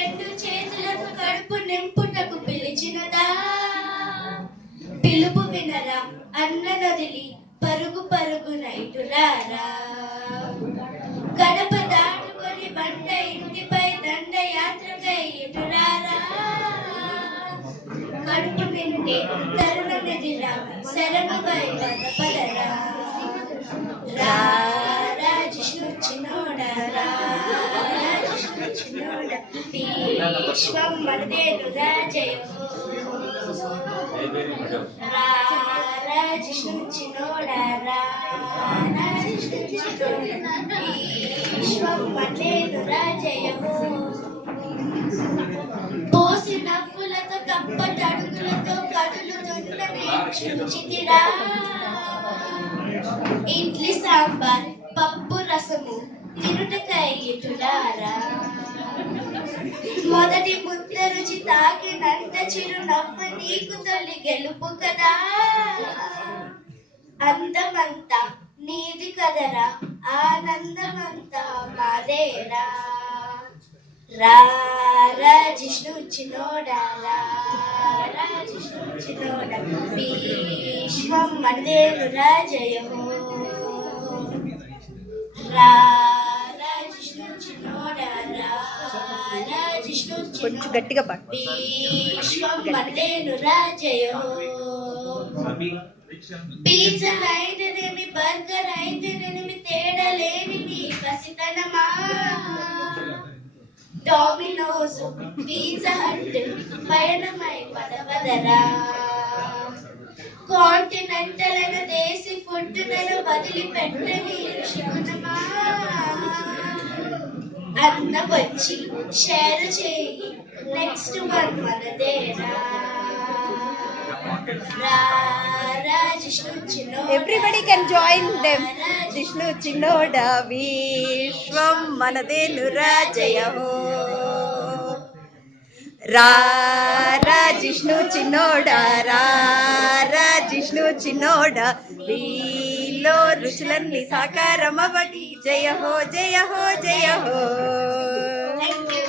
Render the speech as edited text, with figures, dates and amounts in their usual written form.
రెండు చేతులకు కడుపు నింపుటకు పిలిచినదా పిలుపు వినరా అన్న నదిలి పరుగు పరుగు నైటురారా గడప దాటుకొని బండ ఇంటిపై దండ యాత్రకై ఎటురారా కడుపు నిండే తరుణమెదిరా శరముపై పదపదరా రారా జిష్ణు చిన్నోడా రారా జిష్ణు చిన్నోడా విశ్వం మనదేను రాజయో రారా జిష్ణు చిన్నోడా రారా జిష్ణు చిన్నోడా విశ్వం మనదేను రాజయో పోసి నవ్వులతో కప్పటడుగులతో కదులుతున్న వీక్షించితిరా ఇడ్లీ సాంబార్ పప్పు రసము తిరుటకై ఎటులారా మొదటి ముద్ద రుచి తాకినంత చిరునవ్వు నీకు తొలి గెలుపు కదా అందమంతా నీది కదరా ఆనందమంతా మాదేరా రారా జిష్ణు చిన్నోడా రారా జిష్ణు చిన్నోడా విశ్వం మనదేను రాజయో రారా జిష్ణు చిన్నోడా రారా జిష్ణు కొంచెం గట్టిగా పాడు. విశ్వం మనదేను రాజయో పిజ్జా అయితేనేమి బర్గర్ అయితేనేమి తేడా లేని నీ పసితనమా డొమినోస్ పిజ్జా హట్ పయనమై పదవదరా కాంటినెంటల్ అయిన దేశీ ఫుడ్ నన్ను వదిలిపెట్టని శివనమా అన్న వచ్చి షేర్ చేయి నెక్స్ట్ వన్ మనదేరా రారా జిష్ణు చిన్నోడా everybody can join them. Jishnu చిన్నోడా విశ్వం మనదేను రాజయో రారా జిష్ణు చిన్నోడా రారా జిష్ణు చిన్నోడా వీలో రుచులన్నీ సాకారమవగి జయ హో జయ హో జయ హో. Thank you.